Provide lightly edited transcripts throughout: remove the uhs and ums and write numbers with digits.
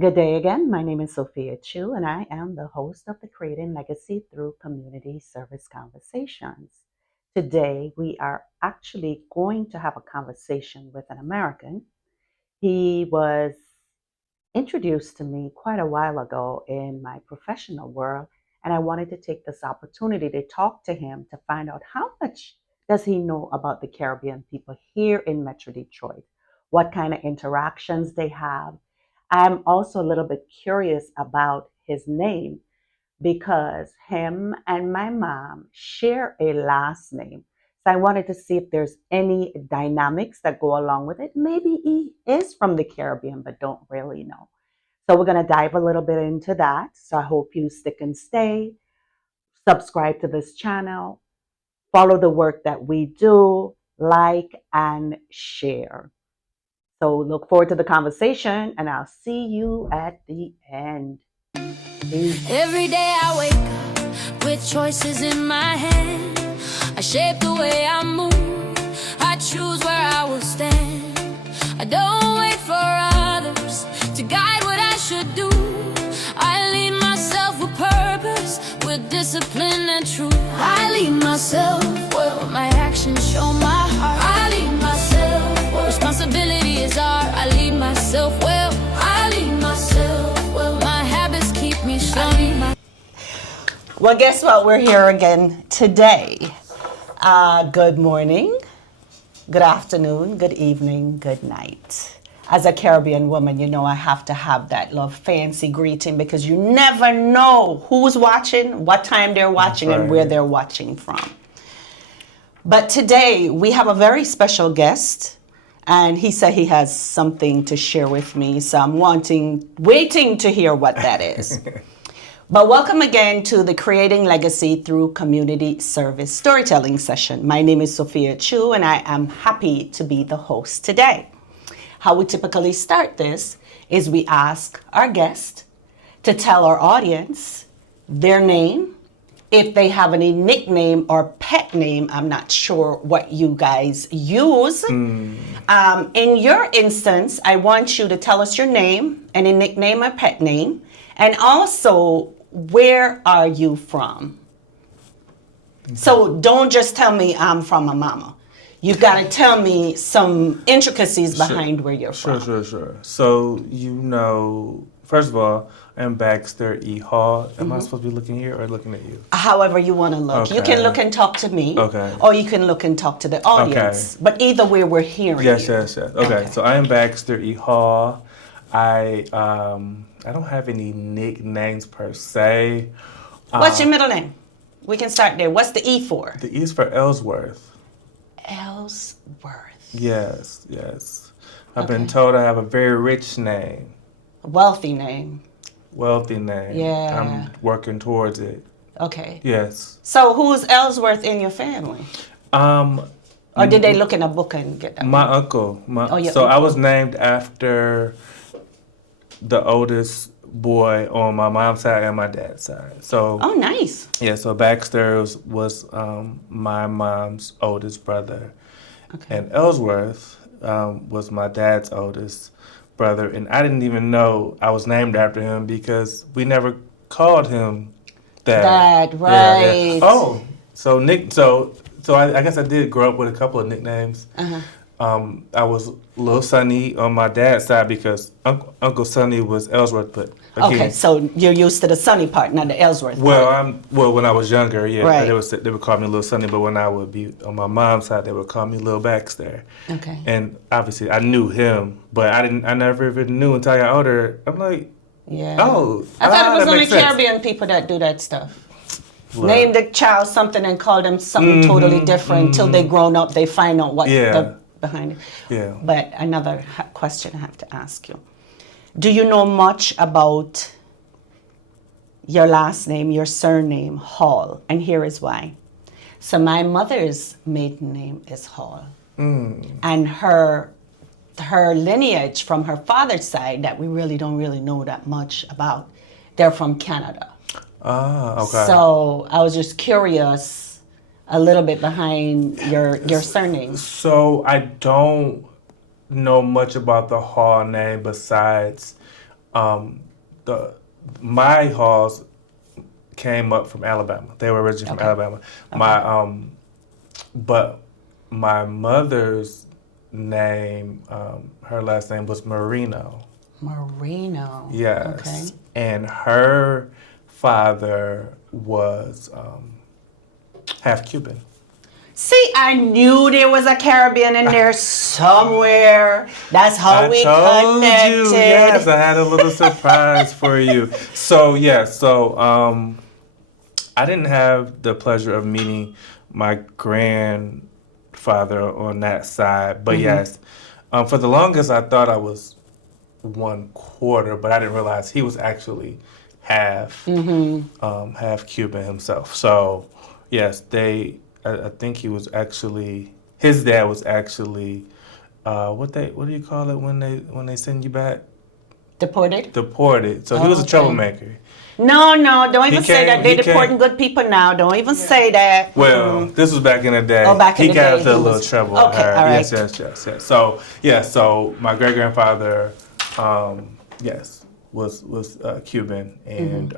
Good day again. My name is Sophia Chu, and I am the host of the Creating Legacy Through Community Service Conversations. Today, we are actually going to have a conversation with an American. He was introduced to me quite a while ago in my professional world, and I wanted to take this opportunity to talk to him to find out how much does he know about the Caribbean people here in Metro Detroit, what kind of interactions they have. I'm also a little bit curious about his name because him and my mom share a last name. So I wanted to see if there's any dynamics that go along with it. Maybe he is from the Caribbean, but don't really know. So we're going to dive a little bit into that. So I hope you stick and stay, subscribe to this channel, follow the work that we do, like and share. So look forward to the conversation, and I'll see you at the end. Peace. Every day I wake up with choices in my hand. I shape the way I move. I choose where I will stand. I don't wait for others to guide what I should do. I lead myself with purpose, with discipline and truth. I lead myself well, my actions show my heart. I lead myself well, responsibility is art. I lead myself well. I lead myself well, my habits keep me strong. Well, guess what? We're here again today. Good morning, good afternoon, good evening, good night. As a Caribbean woman, you know I have to have that little fancy greeting because you never know who's watching, what time they're watching, and where they're watching from. But today we have a very special guest, and he said he has something to share with me, so I'm waiting to hear what that is. But welcome again to the Creating Legacy Through Community Service Storytelling session. My name is Sophia Chu, and I am happy to be the host today. How we typically start this is we ask our guest to tell our audience their name, if they have any nickname or pet name. I'm not sure what you guys use. In your instance, I want you to tell us your name, any nickname or pet name, and also where are you from? Okay. So don't just tell me I'm from a mama. You've got to tell me some intricacies behind where you're from. Sure. So, first of all, I'm Baxter E. Hall. Am I supposed to be looking here or looking at you? However you want to look. Okay. You can look and talk to me. Okay. Or you can look and talk to the audience. Okay. But either way, we're hearing you. Yes. Okay. So I am Baxter E. Hall. I don't have any nicknames per se. What's your middle name? We can start there. What's the E for? The E is for Ellsworth. Ellsworth. Yes. I've been told I have a very rich name. Wealthy name. Yeah. I'm working towards it. Okay. Yes. So who's Ellsworth in your family? Or did they look in a book and get that? My uncle. Uncle. I was named after the oldest boy on my mom's side and my dad's side. So. Oh, nice. Yeah. So Baxter was my mom's oldest brother, and Ellsworth was my dad's oldest brother, and I didn't even know I was named after him because we never called him that. Dad, right? Yeah. Oh, so I guess I did grow up with a couple of nicknames. I was Lil Sonny on my dad's side because Uncle Sonny was Ellsworth, but again, okay, so you're used to the Sonny part, not the Ellsworth part. When I was younger, yeah, right. they would call me Lil Sonny, but when I would be on my mom's side, they would call me Lil Baxter. Okay. And obviously, I knew him, but I never even knew until I got older. I'm like, yeah. Oh, I thought it was only sense. Caribbean people that do that stuff. Look. Name the child something and call them something totally different until they grown up. They find out what behind it. Yeah. But another question I have to ask you. Do you know much about your last name, your surname, Hall? And here is why. So my mother's maiden name is Hall. And her lineage from her father's side that we really don't know that much about, they're from Canada. Ah, okay. So I was just curious a little bit behind your surname. So I don't know much about the Hall name besides My Halls came up from Alabama. They were originally from Alabama. But my mother's name, her last name was Marino. Marino. Yes. Okay. And her father was half Cuban. See, I knew there was a Caribbean in there somewhere. That's how we connected. You, yes, I had a little surprise for you. So I didn't have the pleasure of meeting my grandfather on that side, but yes, for the longest I thought I was 1/4, but I didn't realize he was actually half Cuban himself. So yes, I think he was actually, his dad was actually, what do you call it when they send you back? Deported? Deported. So he was a troublemaker. No, don't even say that. They're deporting good people now. Don't even say that. Well, this was back in the day. Oh, back in the day. He got into a little trouble. Okay, all right. Yes. So my great grandfather, was Cuban, and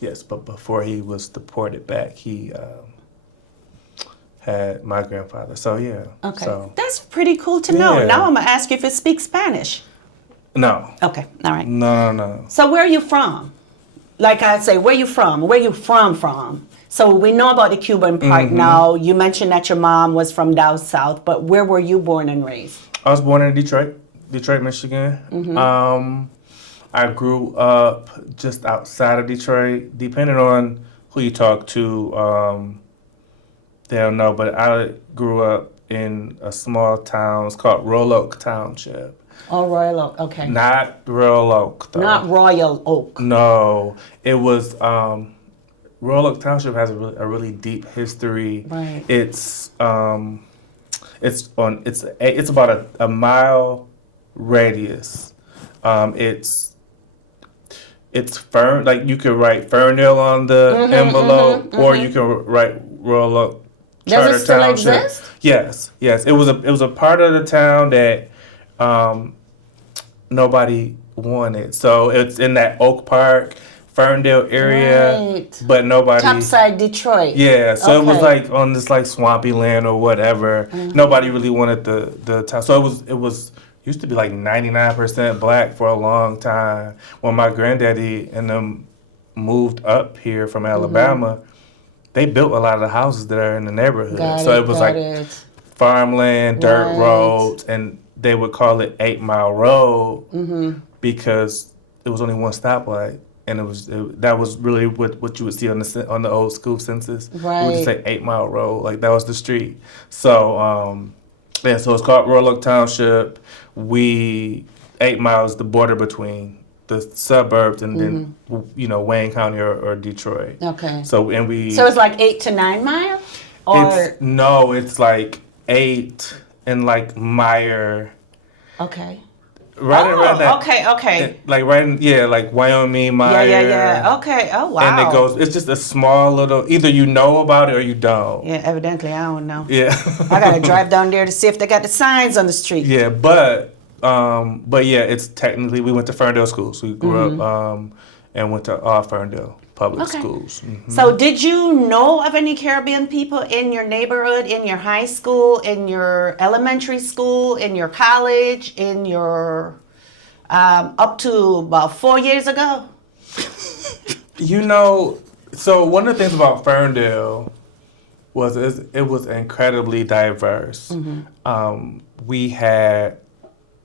yes, but before he was deported back, he had my grandfather. So yeah. Okay. So, that's pretty cool to know. Yeah. Now I'm gonna ask you if you speak Spanish. no. Okay, all right. No. So where are you from? Like I say, where you from? Where you from? So we know about the Cuban part now. You mentioned that your mom was from down south, but where were you born and raised? I was born in Detroit, Michigan. I grew up just outside of Detroit. Depending on who you talk to, they'll know. But I grew up in a small town. It's called Royal Oak Township. Oh, Royal Oak. Okay. Not Royal Oak, though. Not Royal Oak. No, it was Royal Oak Township has a really deep history. Right. It's about a mile radius. It's Fern, like you could write Ferndale on the envelope, or you can write Royal Oak Charter Does it still Township. exist? Yes. It was a part of the town that nobody wanted. So it's in that Oak Park, Ferndale area, Right. but nobody. Topside Detroit. Yeah, so it was Okay. like on this like swampy land or whatever. Nobody really wanted the town. So it was used to be like 99% black for a long time. When my granddaddy and them moved up here from Alabama, they built a lot of the houses that are in the neighborhood. So it was like farmland, dirt Right. roads, and they would call it 8 Mile Road because it was only one stoplight. And that was really what you would see on the old school census. Right. It would just say 8 Mile Road, like that was the street. So so it's called Royal Oak Township. 8 miles the border between the suburbs and then Wayne County or Detroit. Okay. So it's like 8 to 9 miles? Or it's like 8 in like Meyer. okay. Right around that. Okay. Like like Wyoming, Meyer. Yeah. Okay. Oh wow. And it goes. It's just a small little. Either you know about it or you don't. Yeah, evidently I don't know. Yeah. I gotta drive down there to see if they got the signs on the street. Yeah, but yeah, it's technically we went to Ferndale schools. We grew up and went to all Ferndale public schools. So did you know of any Caribbean people in your neighborhood, in your high school, in your elementary school, in your college, in your up to about 4 years ago? So one of the things about Ferndale was it was incredibly diverse. We had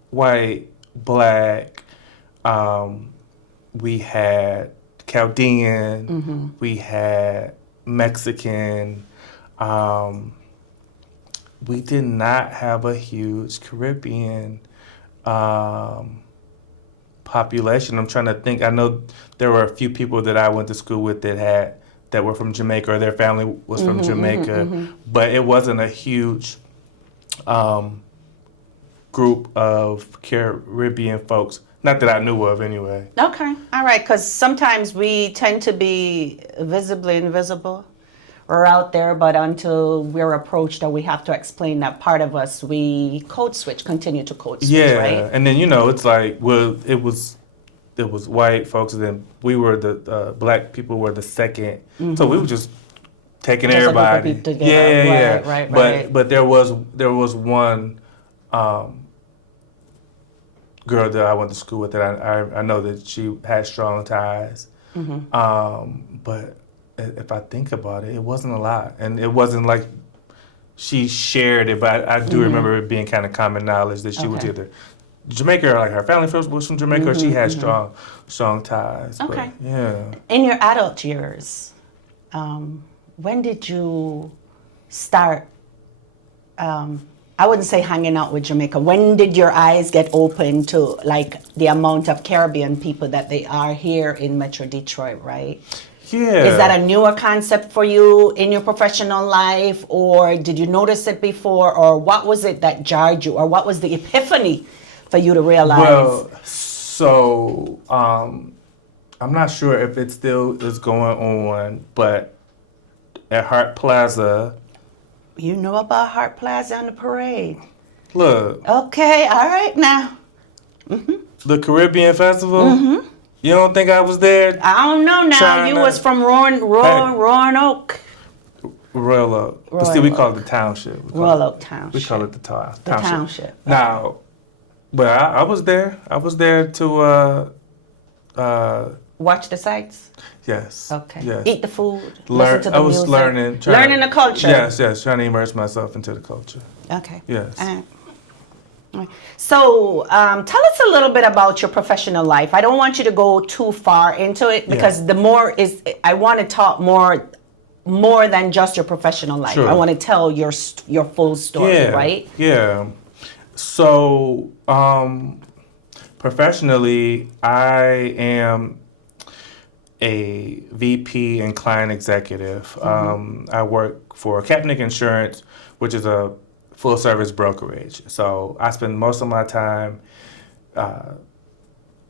white, black, we had Chaldean, we had Mexican. We did not have a huge Caribbean population. I'm trying to think. I know there were a few people that I went to school with that were from Jamaica, or their family was from Jamaica, but it wasn't a huge group of Caribbean folks. Not that I knew of, anyway. Okay, all right, because sometimes we tend to be visibly invisible or out there, but until we're approached or we have to explain that part of us, we continue to code switch, right? And then, it's like, well, it was it was white folks, and then we were the black people were the second. So we were just taking Just a group of everybody. people together. Yeah. Right, But there was one girl that I went to school with that I know that she had strong ties. But if I think about it, it wasn't a lot, and it wasn't like she shared it. But I do remember it being kind of common knowledge that she was Okay. either Jamaica, or like her family was from Jamaica, or she had strong ties. Okay. But, yeah. In your adult years, when did you start? I wouldn't say hanging out with Jamaica. When did your eyes get open to like the amount of Caribbean people that they are here in Metro Detroit, right? Yeah. Is that a newer concept for you in your professional life, or did you notice it before, or what was it that jarred you, or what was the epiphany for you to realize? Well, so I'm not sure if it still is going on, but at Hart Plaza, You know about Hart Plaza and the parade. look, Okay, all right now. the Caribbean Festival. You don't think I was there? I don't know now. China. You was from Roanoke. Royal Oak. But still, we call it the township. We call Royal it- Oak Township. We call it the township. The township. Now, but I was there. I was there to, Watch the sights. yes. Okay. Yes. Eat the food. Learn. Listen to the I was music. learning. Learning the culture. Yes, trying to immerse myself into the culture. Okay. Yes. All right. So, tell us a little bit about your professional life. I don't want you to go too far into it because the more is, I want to talk more than just your professional life. Sure. I want to tell your full story, Yeah. right? Yeah. So, professionally, I am a VP and client executive. I work for Kaepernick Insurance, which is a full service brokerage. So I spend most of my time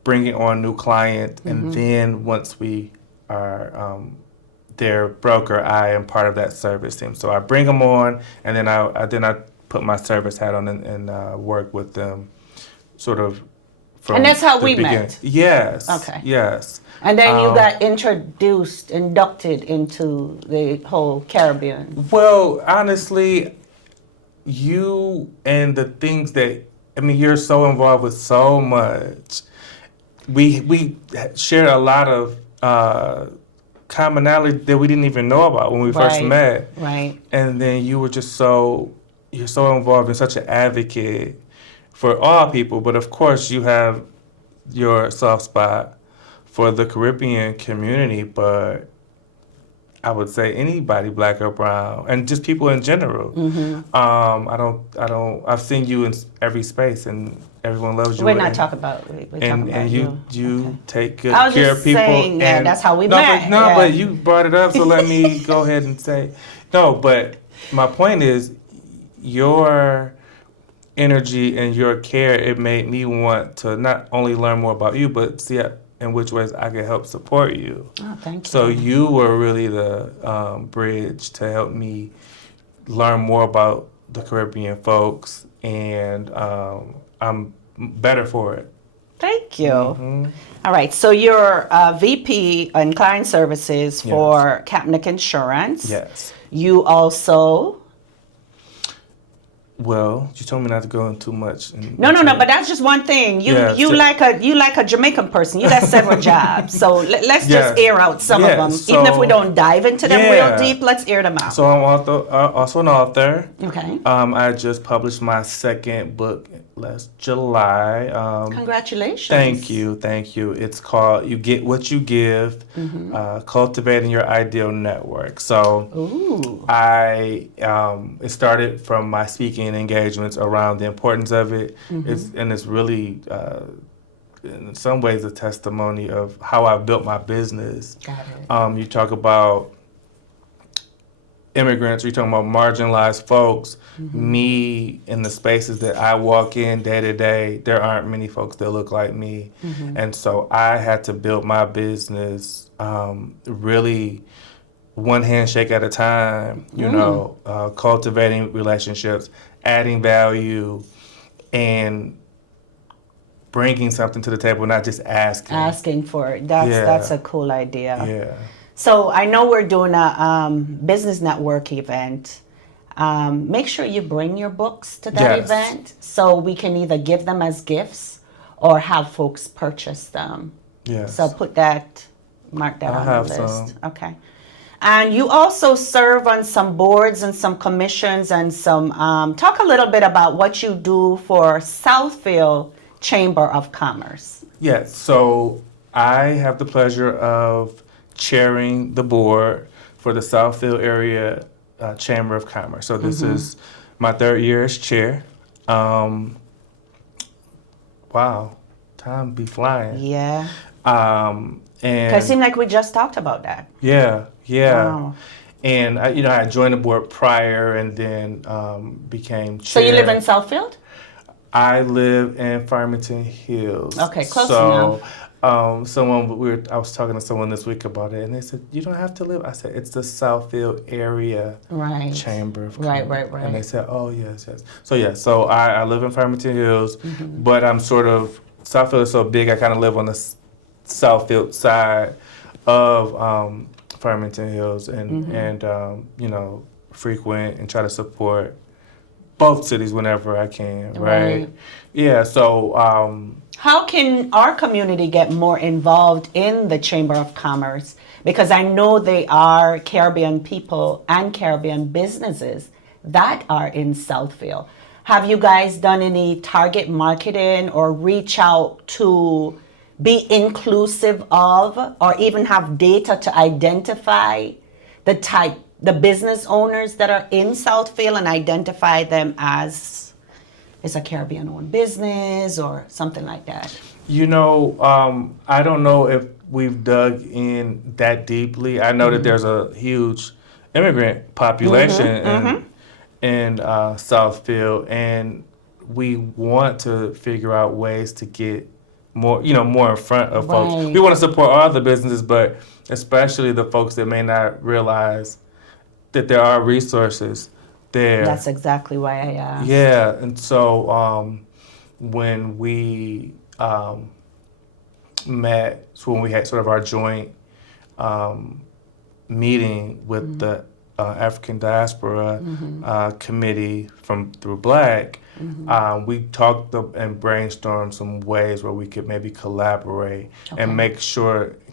bringing on new clients, and then once we are their broker, I am part of that service team. So I bring them on, and then I put my service hat on and work with them, sort of. From And that's how the we beginning. met. Yes. Okay. Yes. And then you got inducted into the whole Caribbean. Well, honestly, you and the things that you're so involved with so much. We shared a lot of commonality that we didn't even know about when we first Right, met. right. And then you're so involved and such an advocate for all people, but of course you have your soft spot for the Caribbean community, but I would say anybody, black or brown, and just people in general. I've seen you in every space, and everyone loves you. We're not talking about. We're talking And about you Okay. take good I was care just of people. saying, yeah, and that's how we no, met, But, no, yeah. but you brought it up, so let me go ahead and say no. But my point is, your energy and your care, it made me want to not only learn more about you, but see in which ways I could help support you. Oh, thank you. So you were really the bridge to help me learn more about the Caribbean folks, and I'm better for it. Thank you. All right, so you're VP in client services for Kaepernick Insurance. Yes. You also. Well, you told me not to go in too much. No, but that's just one thing. You Yeah, you so- like a Jamaican person. You got several jobs, so let's Yes. just air out some of Yeah, them. Even if we so- don't dive into them Yeah. real deep, let's air them out. So I'm also an author. Okay. I just published my second book last July. Congratulations. Thank you. It's called "You Get What You Give: Cultivating Your Ideal Network." So Ooh. it started from my speaking engagements around the importance of it. It's really in some ways a testimony of how I built my business. Got it. You talk about immigrants, you're talking about marginalized folks. Me, in the spaces that I walk in day to day, there aren't many folks that look like me. And so I had to build my business really one handshake at a time, cultivating relationships, adding value, and bringing something to the table, not just asking. Asking for it. That's a cool idea. Yeah. So I know we're doing a business network event. Make sure you bring your books to that Yes. event so we can either give them as gifts or have folks purchase them. Yes. So mark that I'll on have the list. some. Okay. And you also serve on some boards and some commissions and some, talk a little bit about what you do for Southfield Chamber of Commerce. Yes. So I have the pleasure of chairing the board for the Southfield Area Chamber of Commerce. So this is my third year as chair. Wow, time be flying. Yeah. And Because it seemed like we just talked about that. yeah. Wow. And I joined the board prior, and then became chair. So you live in Southfield? I live in Farmington Hills. Okay, close enough. I was talking to someone this week about it, and they said, "You don't have to live." I said, "It's the Southfield Area Right. Chamber of Right, Commerce." right. And they said, "Oh, yes." So I live in Farmington Hills, but I'm sort of, Southfield is so big, I kind of live on the Southfield side of Farmington Hills, and frequent and try to support both cities whenever I can, right? Yeah, so How can our community get more involved in the Chamber of Commerce? Because I know they are Caribbean people and Caribbean businesses that are in Southfield. Have you guys done any target marketing or reach out to be inclusive of, or even have data to identify the business owners that are in Southfield and identify them as it's a Caribbean-owned business or something like that? I don't know if we've dug in that deeply. I know that there's a huge immigrant population in Southfield, and we want to figure out ways to get more in front of folks. Right. We want to support all the businesses, but especially the folks that may not realize that there are resources there. That's exactly why I asked. Yeah, and so when we met, so when we had sort of our joint meeting with the African Diaspora Committee through Black, we talked and brainstormed some ways where we could maybe collaborate and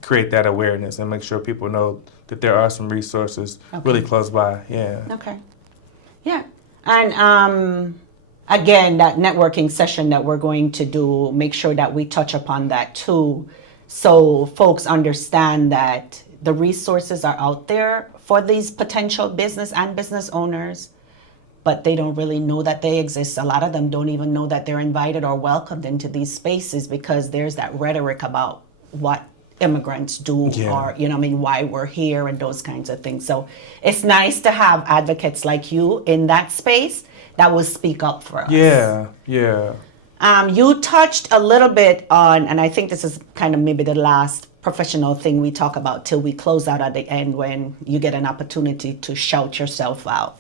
create that awareness and make sure people know that there are some resources really close by. Yeah. Okay. Yeah. And again, that networking session that we're going to do, make sure that we touch upon that too, so folks understand that the resources are out there for these potential business and business owners, but they don't really know that they exist. A lot of them don't even know that they're invited or welcomed into these spaces because there's that rhetoric about what immigrants do or, why we're here and those kinds of things. So it's nice to have advocates like you in that space that will speak up for us. Yeah. You touched a little bit on, and I think this is kind of maybe the last professional thing we talk about till we close out at the end when you get an opportunity to shout yourself out.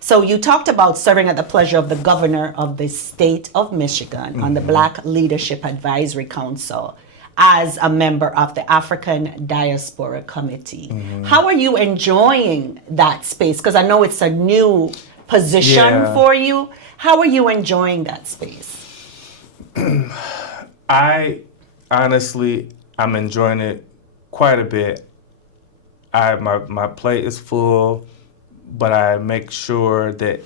So you talked about serving at the pleasure of the governor of the state of Michigan on the Black Leadership Advisory Council as a member of the African Diaspora Committee. How are you enjoying that space? Because I know it's a new position for you. How are you enjoying that space? I'm enjoying it quite a bit. My plate is full, but I make sure that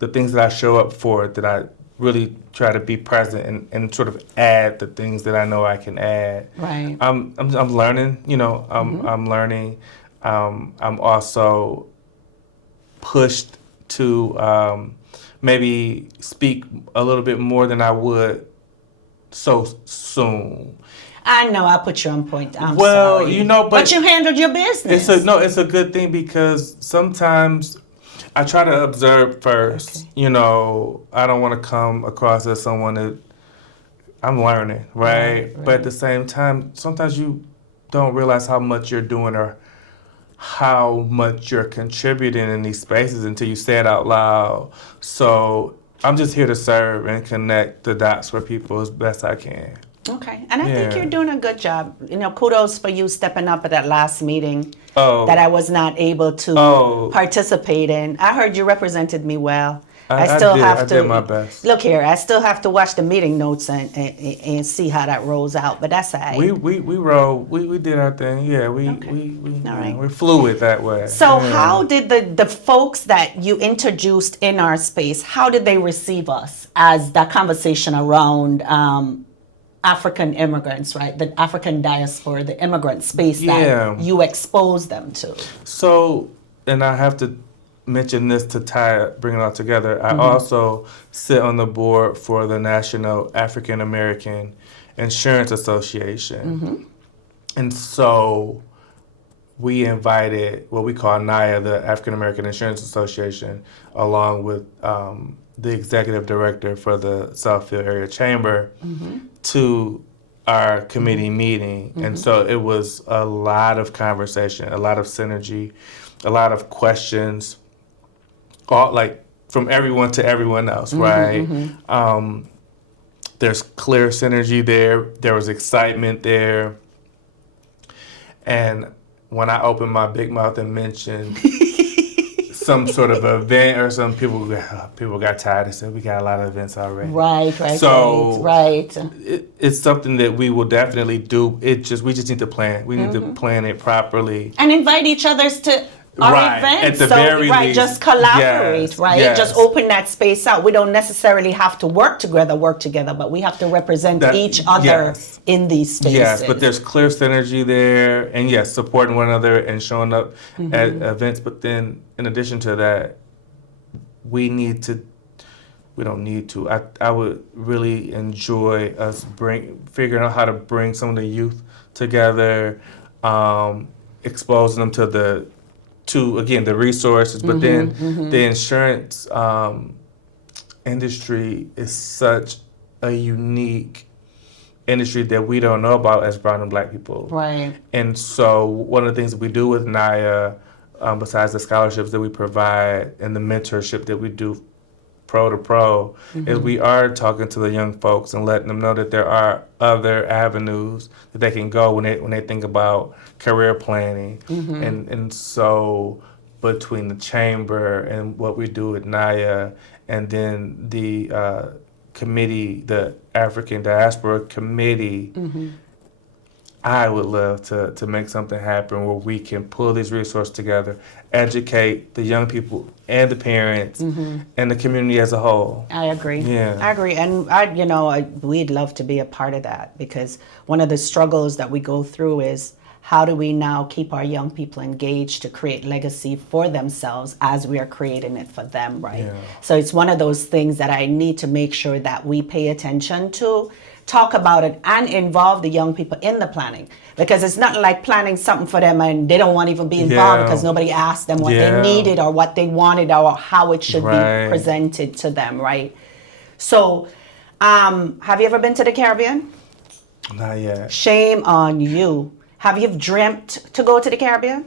the things that I show up for, that I really try to be present and sort of add the things that I know I can add. Right. I'm learning, I'm learning. I'm also pushed to maybe speak a little bit more than I would so soon. I know I put you on point. I'm Well, sorry. but you handled your business. It's a good thing because sometimes I try to observe first. Okay. I don't want to come across as someone that I'm learning, right? But at the same time, sometimes you don't realize how much you're doing or how much you're contributing in these spaces until you say it out loud. So I'm just here to serve and connect the dots for people as best I can. Okay, and I think Yeah. you're doing a good job. Kudos for you stepping up at that last meeting Oh. that I was not able to Oh. participate in. I heard you represented me well. I still did. have I to did my best. Look here. I still have to watch the meeting notes and see how that rolls out. But that's all right. We rolled. We did our thing. Yeah, we All right. we're fluid that way. So Yeah. how did the folks that you introduced in our space, how did they receive us as that conversation around African immigrants, right? The African diaspora, the immigrant space Yeah. that you exposed them to. So, and I have to mention this to bring it all together. I also sit on the board for the National African American Insurance Association. And so we invited what we call NAIA, the African American Insurance Association, along with the executive director for the Southfield Area Chamber to our committee meeting. And so it was a lot of conversation, a lot of synergy, a lot of questions, all like from everyone to everyone else, right? There's clear synergy there. There was excitement there. And when I opened my big mouth and mentioned some sort of event or some people got tired and said, we got a lot of events already. Right. So right. it's something that we will definitely do. We just need to plan. We need to plan it properly. And invite each other's to our Right, events. at the very least. Just collaborate, Yes, right? yes. Just open that space out. We don't necessarily have to work together, but we have to represent That- each other yes. in these spaces. Yes, but there's clear synergy there, and yes, supporting one another and showing up at events. But then, in addition to that, we don't need to. I would really enjoy us figuring out how to bring some of the youth together, exposing them to the resources, but then the insurance industry is such a unique industry that we don't know about as brown and black people. Right. And so one of the things that we do with NAIA, besides the scholarships that we provide and the mentorship that we do pro to pro, is we are talking to the young folks and letting them know that there are other avenues that they can go when they think about career planning. And so between the chamber and what we do at NAIA and then the committee, the African Diaspora Committee, I would love to make something happen where we can pull these resources together, educate the young people and the parents and the community as a whole. I agree. Yeah. I agree. And we'd love to be a part of that, because one of the struggles that we go through is how do we now keep our young people engaged to create legacy for themselves as we are creating it for them, right? Yeah. So it's one of those things that I need to make sure that we pay attention to, talk about it, and involve the young people in the planning. Because it's not like planning something for them and they don't want to even be involved Yeah. because nobody asked them what Yeah. they needed or what they wanted or how it should Right. be presented to them, right? So, have you ever been to the Caribbean? Not yet. Shame on you. Have you dreamt to go to the Caribbean?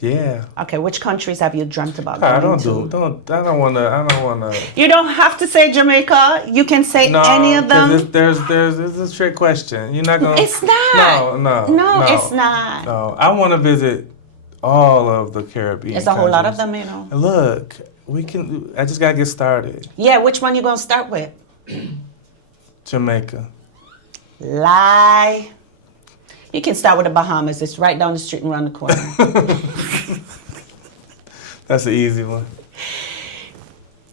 Yeah. Okay, which countries have you dreamt about I going don't to? I don't wanna You don't have to say Jamaica. You can say No, any of 'cause them. it's a trick question. You're not gonna. It's not. No, it's not. No, I want to visit all of the Caribbean. There's a whole lot of countries. them, Look, we can. I just gotta get started. Yeah, which one you gonna start with? Jamaica. Lie. You can start with the Bahamas. It's right down the street and around the corner. That's an easy one.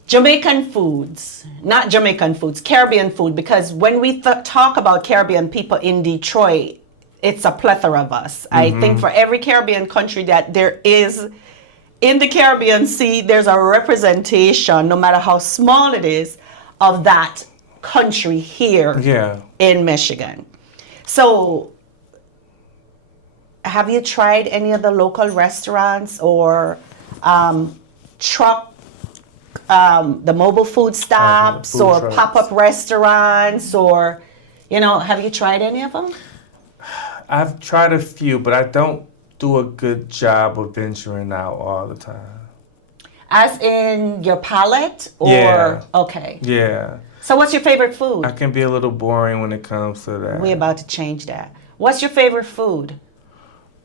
Jamaican foods, not Jamaican foods, Caribbean food, because when we talk about Caribbean people in Detroit, it's a plethora of us. I think for every Caribbean country that there is in the Caribbean Sea, there's a representation, no matter how small it is, of that country here Yeah. in Michigan. So, have you tried any of the local restaurants or the mobile food stops food or trucks. pop-up restaurants, or, have you tried any of them? I've tried a few, but I don't do a good job of venturing out all the time. As in your palate? Or, Yeah. okay. Yeah. So what's your favorite food? I can be a little boring when it comes to that. We're about to change that. What's your favorite food?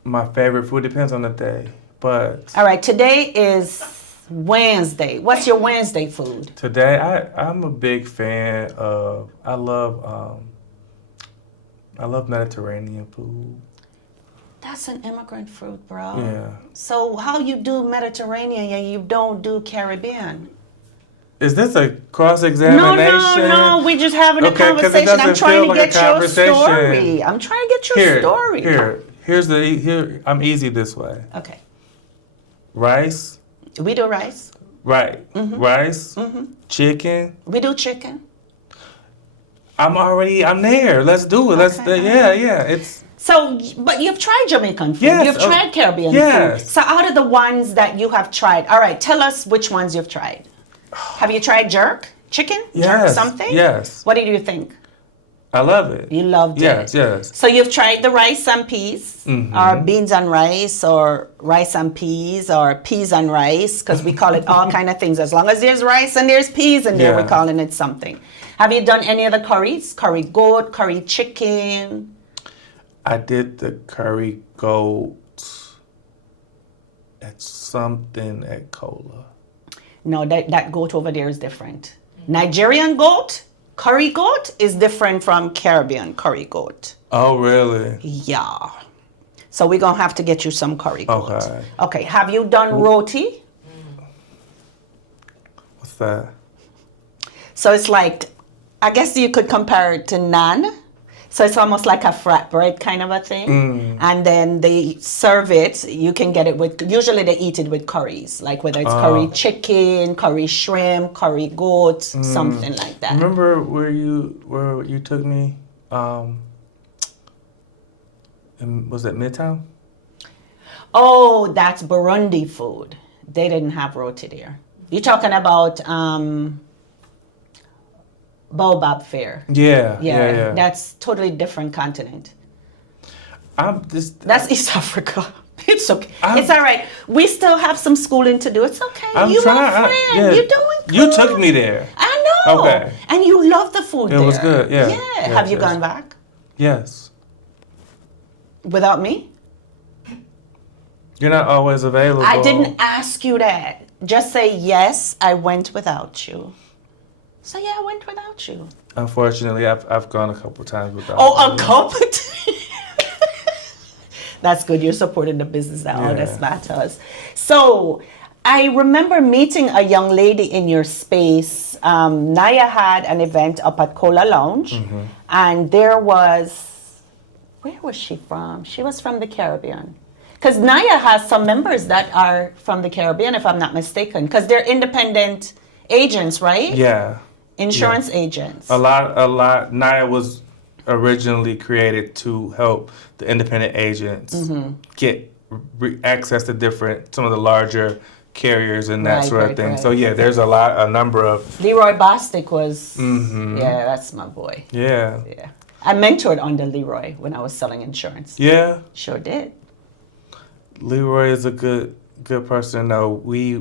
My favorite food depends on the day, but All right, today is Wednesday. What's your Wednesday food? today I'm a big fan of. I love Mediterranean food. That's an immigrant food, bro. Yeah. So how you do Mediterranean and you don't do Caribbean? Is this a cross No, examination? no, we just having a Okay, 'cause it conversation. I'm doesn't trying feel to like a get your conversation. story. I'm trying to get your story. Here. I'm easy this way. Okay. Rice, We do rice. right? Mm-hmm. Rice, chicken. We do chicken. I'm there. Let's do it. Okay, Yeah. It's So, but you've tried Jamaican food. Yes, You've tried Caribbean yes. food. So out of the ones that you have tried, all right, tell us which ones you've tried. Have you tried jerk? Chicken? Jerk Yes, something? yes. What did you think? I love it. You loved Yes, it. yes. So you've tried the rice and peas, Mm-hmm. or beans and rice, or rice and peas, or peas and rice, because we call it all kind of things. As long as there's rice and there's peas in there, Yeah. we're calling it something. Have you done any of the curries? Curry goat, curry chicken? I did the curry goat at something at Cola. No, that goat over there is different. Nigerian goat, curry goat, is different from Caribbean curry goat. Oh, really? Yeah. So we're going to have to get you some curry goat. Okay. Okay, have you done roti? What's that? So it's like, I guess you could compare it to naan. So it's almost like a flat bread kind of a thing. And then they serve it. You can get it with, usually they eat it with curries, like whether it's curry chicken, curry shrimp, curry goat, something like that. Remember where you took me? Was it Midtown? Oh, that's Burundi food. They didn't have roti there. You're talking about Baobab Fair. Yeah. That's totally different continent. That's East Africa. It's okay. It's all right. We still have some schooling to do. It's okay. I'm You my trying. friend. Yeah. You're doing good. You took me there. I know. Okay. And you love the food there. It was good, yeah. Yeah. Yes, Have you yes. gone back Yes. without me? You're not always available. I didn't ask you that. Just say, yes, I went without you. So, yeah, I went without you. Unfortunately, I've gone a couple times without. Oh, you. a couple. That's good. You're supporting the business that all this Yeah. matters. So I remember meeting a young lady in your space. Naya had an event up at Cola Lounge, Mm-hmm. and there was, where was she from? She was from the Caribbean. Because Naya has some members that are from the Caribbean, if I'm not mistaken, because they're independent agents, right? Yeah. Insurance agents. A lot. Naya was originally created to help the independent agents Mm-hmm. get access to some of the larger carriers and that Right, sort of right, thing. right. So yeah, there's a number of Leroy Bostic was, Mm-hmm. yeah, that's my boy. yeah. I mentored under Leroy when I was selling insurance. Yeah. Sure did. Leroy is a good person to know. We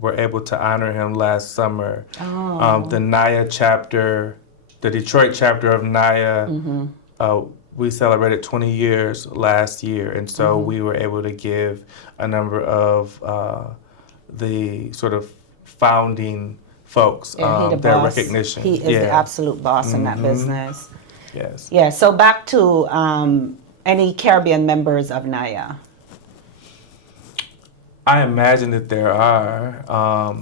were able to honor him last summer. The Naya chapter, the Detroit chapter of Naya, we celebrated 20 years last year, and so we were able to give a number of the sort of founding folks Yeah, he the their boss. recognition. He is the absolute boss in that business. Yes. Yeah, so back to any Caribbean members of Naya. I imagine that there are.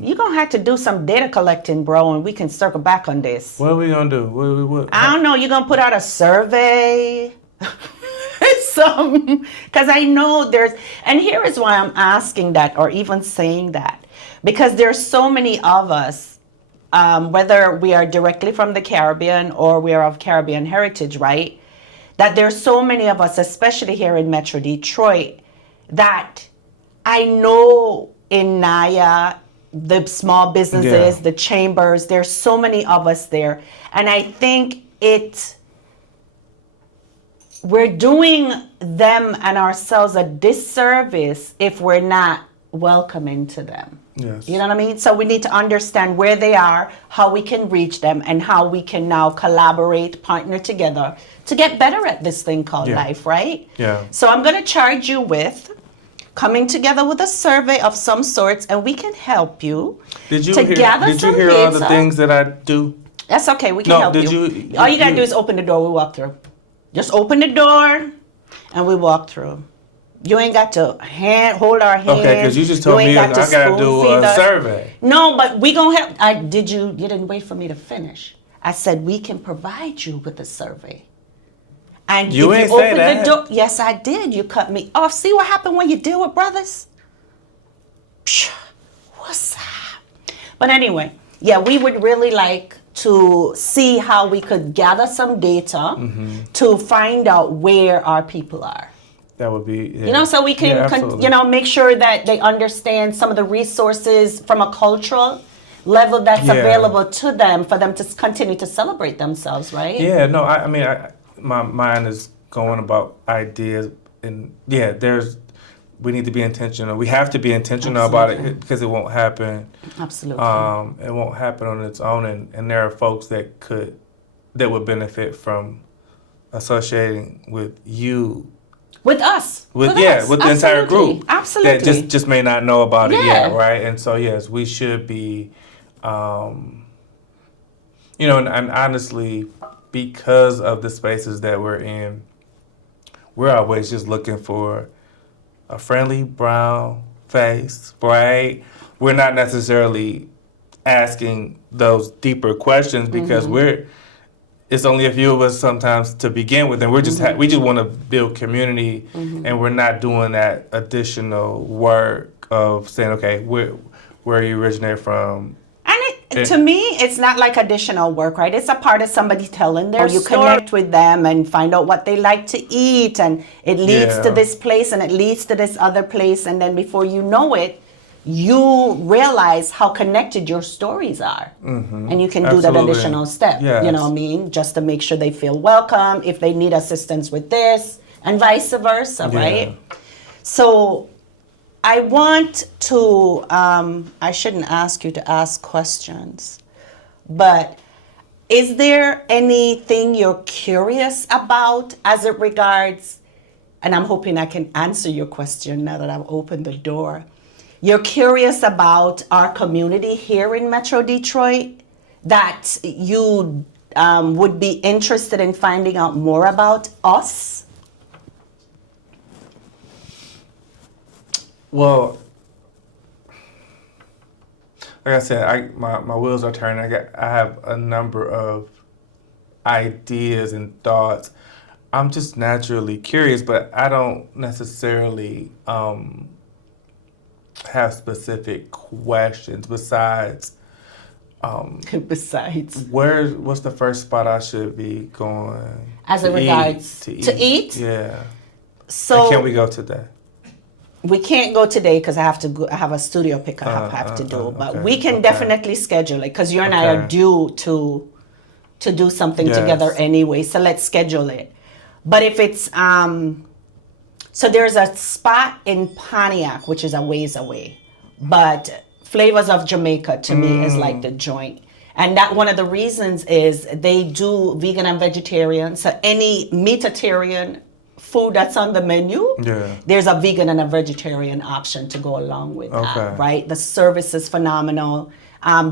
You're going to have to do some data collecting, bro, and we can circle back on this. What are we gonna do? What? I don't know. You're going to put out a survey? Because I know there's, and here is why I'm asking that or even saying that. Because there's so many of us, whether we are directly from the Caribbean or we are of Caribbean heritage, right? That there's so many of us, especially here in Metro Detroit, that I know in Naya, the small businesses, Yeah. the chambers, there's so many of us there. And I think we're doing them and ourselves a disservice if we're not welcoming to them. Yes. You know what I mean? So we need to understand where they are, how we can reach them, and how we can now collaborate, partner together to get better at this thing called Yeah. life, right? Yeah. So I'm going to charge you with coming together with a survey of some sorts, and we can help you Did you to hear? gather Did you some hear all the data. things that I do? That's okay. We can No, help did you. you- All you gotta you- do is open the door. We walk through. Just open the door, and we walk through. You ain't got to hold our hands. Okay, because you just told ain't me I got to gotta do spoon-feed a us. survey. No, but we gonna help. You didn't wait for me to finish. I said we can provide you with a survey. And You if ain't you say open that. the door, yes, I did. You cut me off. See what happened when you deal with brothers? Psh, what's up? But anyway, yeah, we would really like to see how we could gather some data Mm-hmm. to find out where our people are. That would be. Yeah. You know, so we can, Yeah, absolutely. make sure that they understand some of the resources from a cultural level that's Yeah. available to them for them to continue to celebrate themselves, right? Yeah, no, I mean, my mind is going about ideas, and yeah, we need to be intentional. We have to be intentional about Absolutely. it because it won't happen. Absolutely. It won't happen on its own, and there are folks that would benefit from associating with you. With us. With us. the entire Absolutely. group. Absolutely. That just may not know about it Yeah. yet, right? And so yes, we should be, and honestly, because of the spaces that we're in, we're always just looking for a friendly brown face, right? We're not necessarily asking those deeper questions because it's only a few of us sometimes to begin with, and we just want to build community, and we're not doing that additional work of saying, okay, where you originate from. And to me, it's not like additional work, right? It's a part of somebody telling their story. You connect with them and find out what they like to eat, and it leads to Yeah. this place and it leads to this other place, and then before you know it, you realize how connected your stories are. And you can do that Absolutely. additional step, Yes. you know what I mean? Just to make sure they feel welcome, if they need assistance with this, and vice versa, Yeah. right? So I want to, I shouldn't ask you to ask questions, but is there anything you're curious about as it regards, and I'm hoping I can answer your question now that I've opened the door. You're curious about our community here in Metro Detroit that you would be interested in finding out more about us? Well, like I said, my wheels are turning. I have a number of ideas and thoughts. I'm just naturally curious, but I don't necessarily have specific questions besides Besides, what's the first spot I should be going as it to regards eat, to eat? Yeah. So And can we go today? we can't go today because I have to go. I have a studio pick I have to do. But okay, we can okay. definitely schedule it because you and I are Okay. due to do something Yes. together anyway. So let's schedule it. But if it's so there's a spot in Pontiac which is a ways away, but Flavors of Jamaica to me is like the joint. And that one of the reasons is they do vegan and vegetarian. So any meatitarian food that's on the menu, Yeah. there's a vegan and a vegetarian option to go along with Okay. that, right? The service is phenomenal.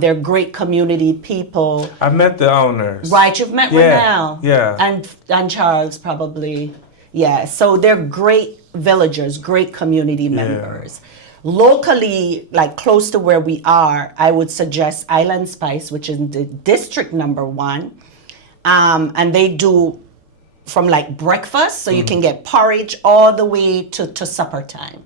They're great community people. I met the owners. Right, you've met Yeah, Renelle. yeah. And Charles probably. Yeah, so they're great villagers, great community members. Locally, like close to where we are, I would suggest Island Spice, which is the district #1. And they do from like breakfast, so you can get porridge all the way to supper time.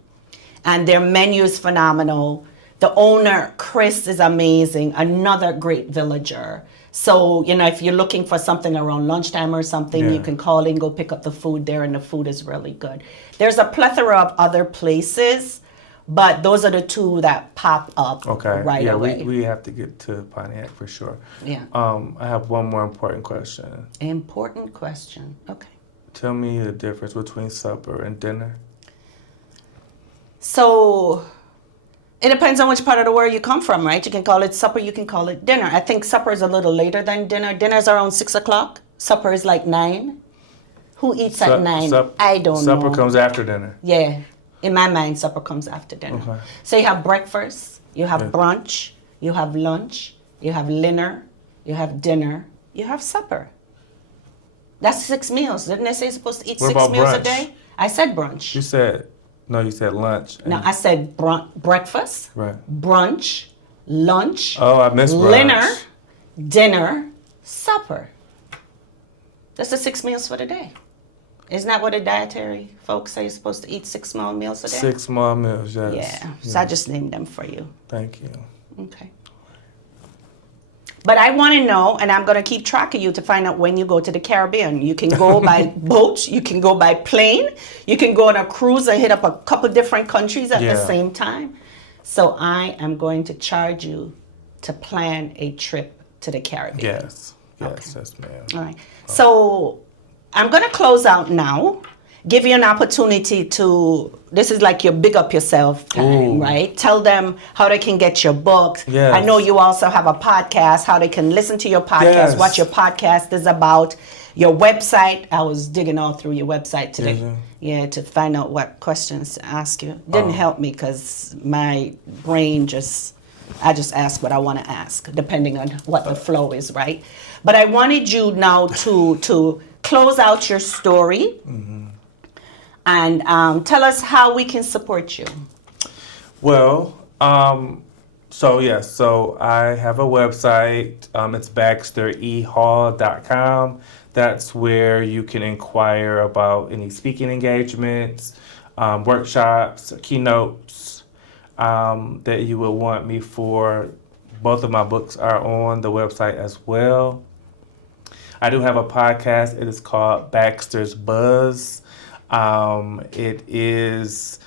And their menu is phenomenal. The owner, Chris, is amazing, another great villager. So, if you're looking for something around lunchtime or something, Yeah. you can call and go pick up the food there, and the food is really good. There's a plethora of other places, but those are the two that pop up right away. we have to get to Pontiac for sure. Yeah. I have one more important question. Important question. Okay. Tell me the difference between supper and dinner. So, It depends on which part of the world you come from, right? You can call it supper, you can call it dinner. I think supper is a little later than dinner. Dinner's around 6 o'clock. Supper is like 9. Who eats at 9? I don't know. Supper comes after dinner. Yeah. In my mind, supper comes after dinner. Okay. So you have breakfast, you have Yeah. brunch, you have lunch, you have dinner, you have dinner, you have supper. That's 6 meals. Didn't they say you're supposed to eat What 6 about meals a brunch? day? I said brunch. You said lunch. No, I said breakfast, Right. brunch, lunch, Oh, I missed brunch. dinner, supper. That's the 6 meals for the day. Isn't that what the dietary folks say you're supposed to eat 6 small meals a day? 6 small meals, yes. Yeah. So I just named them for you. Thank you. Okay. But I want to know, and I'm going to keep track of you to find out when you go to the Caribbean. You can go by boat, you can go by plane, you can go on a cruise and hit up a couple different countries at the Yeah. same time. So I am going to charge you to plan a trip to the Caribbean. Yes. Yes, yes, ma'am. All right. So I'm going to close out now. Give you an opportunity to, this is like your big up yourself time, Ooh. right? Tell them how they can get your books. Yes. I know you also have a podcast, how they can listen to your podcast, Yes. what your podcast is about, your website. I was digging all through your website today. Mhm. Yeah, to find out what questions to ask you. Didn't help me because my brain I just ask what I want to ask, depending on what the flow is, right? But I wanted you now to close out your story and tell us how we can support you. Well, so yes, so I have a website. It's BaxterEHall.com. That's where you can inquire about any speaking engagements, workshops, keynotes that you would want me for. Both of my books are on the website as well. I do have a podcast. It is called Baxter's Buzz. It is,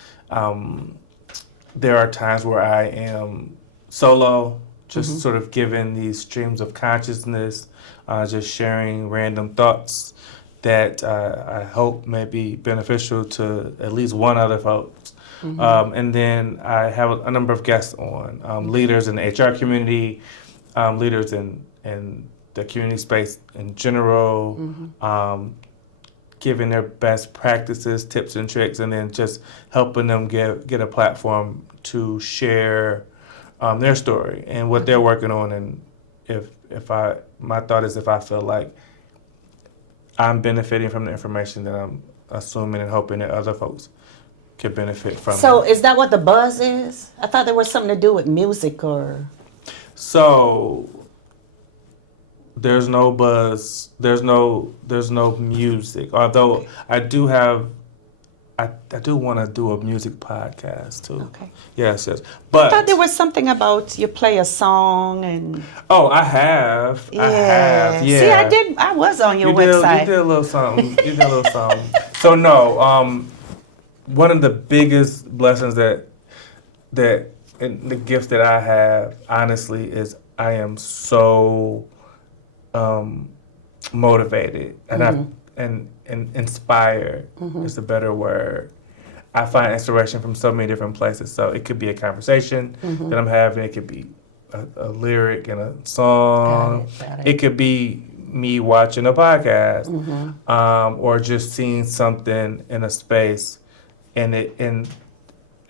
there are times where I am solo, just sort of giving these streams of consciousness, just sharing random thoughts that I hope may be beneficial to at least one other folks. And then I have a number of guests on, leaders in the HR community, leaders in the community space in general, giving their best practices, tips and tricks, and then just helping them get a platform to share their story and what they're working on. And my thought is if I feel like I'm benefiting from the information that I'm assuming and hoping that other folks could benefit from. So is that what the buzz is? I thought there was something to do with music or... So there's no buzz, there's no music. Although I do want to do a music podcast too. Okay. Yes. I But thought there was something about you play a song and... I have. Yeah. See, I was on your You website. did a little something. So no, one of the biggest blessings that and the gift that I have, honestly, is I am so motivated and and inspired is a better word. I find inspiration from so many different places. So it could be a conversation that I'm having. It could be a lyric in a song. Got it. It could be me watching a podcast or just seeing something in a space, and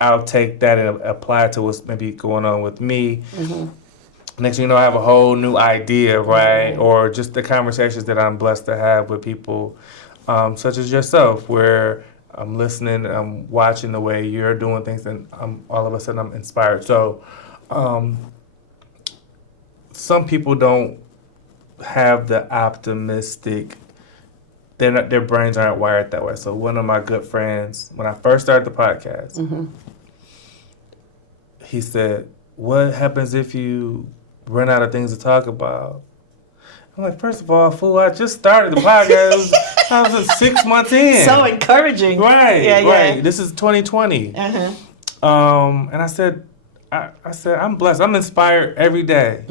I'll take that and apply it to what's maybe going on with me. Next thing you know, I have a whole new idea, right? Or just the conversations that I'm blessed to have with people such as yourself, where I'm listening, I'm watching the way you're doing things, and all of a sudden I'm inspired. So some people don't have the optimistic, their brains aren't wired that way. So one of my good friends, when I first started the podcast, he said, "What happens if you run out of things to talk about?" I'm like, first of all, fool, I just started the podcast. I was 6 months in. So encouraging. Right, Yeah, right. yeah. This is 2020. Uh-huh. And I said, I'm blessed. I'm inspired every day.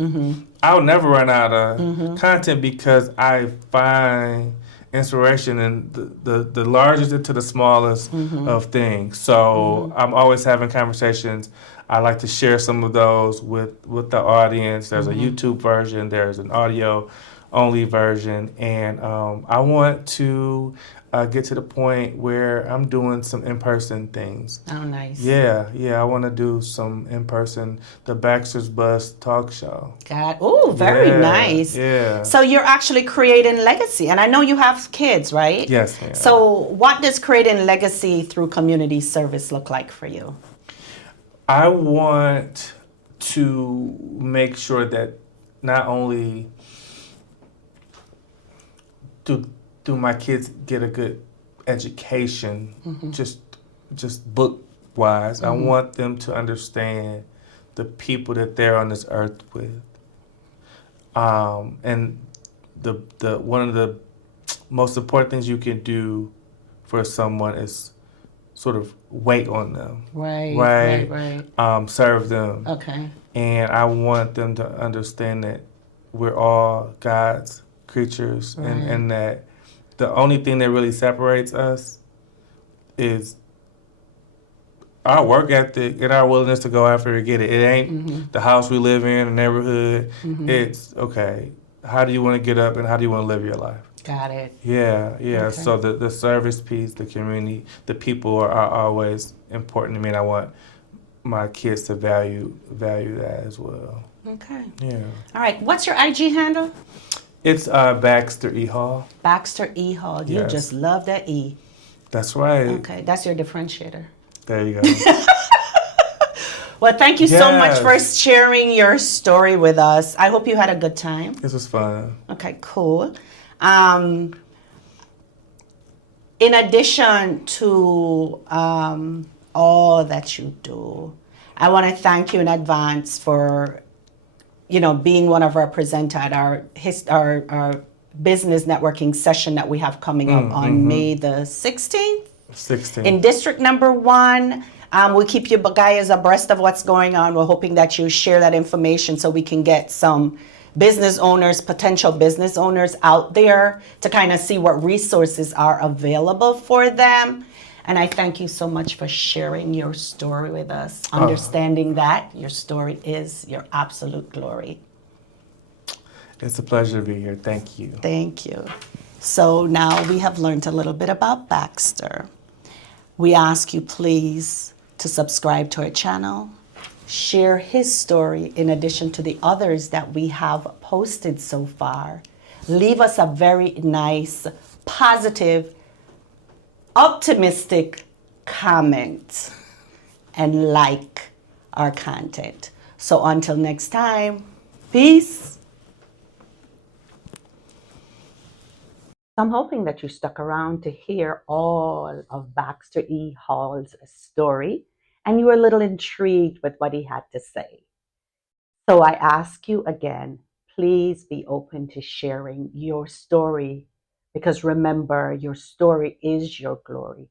I'll never run out of content because I find inspiration in the largest into the smallest of things. So I'm always having conversations. I like to share some of those with the audience. There's a YouTube version, there's an audio only version, and I want to get to the point where I'm doing some in-person things. Oh, nice. Yeah, I want to do some in-person, the Baxter's Buzz talk show. Oh, very Yeah, nice. yeah. So you're actually creating legacy, and I know you have kids, right? Yes, ma'am. So what does creating legacy through community service look like for you? I want to make sure that not only do my kids get a good education, just book wise. I want them to understand the people that they're on this earth with. And the one of the most important things you can do for someone is sort of wait on them. Right. Serve them. Okay. And I want them to understand that we're all God's creatures, and that the only thing that really separates us is our work ethic and our willingness to go after it, get it. It ain't the house we live in, the neighborhood. It's, okay, how do you want to get up and how do you want to live your life? Got it. Yeah. Okay. So the service piece, the community, the people are always important to me, and I want my kids to value that as well. Okay. Yeah. All right. What's your IG handle? It's Baxter E. Hall. Baxter E. Hall. You Yes. just love that E. That's right. Okay. That's your differentiator. There you go. Well, thank you so much Yes. for sharing your story with us. I hope you had a good time. This was fun. Okay, cool. In addition to all that you do, I want to thank you in advance for, being one of our presenters at our business networking session that we have coming up on May the 16th. 16. In District Number 1. We'll keep you guys abreast of what's going on. We're hoping that you share that information so we can get some business owners, potential business owners out there to kind of see what resources are available for them. And I thank you so much for sharing your story with us, understanding that your story is your absolute glory. It's a pleasure to be here. Thank you. Thank you. So now we have learned a little bit about Baxter. We ask you please to subscribe to our channel, share his story in addition to the others that we have posted so far. Leave us a very nice, positive, optimistic comment and like our content. So until next time, peace. I'm hoping that you stuck around to hear all of Baxter E. Hall's story and you were a little intrigued with what he had to say. So I ask you again, please be open to sharing your story, because remember, your story is your glory.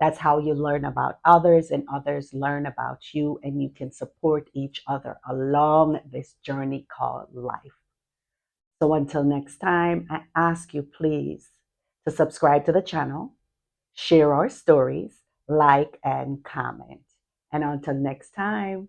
That's how you learn about others and others learn about you, and you can support each other along this journey called life. So until next time, I ask you please to subscribe to the channel, share our stories, like and comment. And until next time,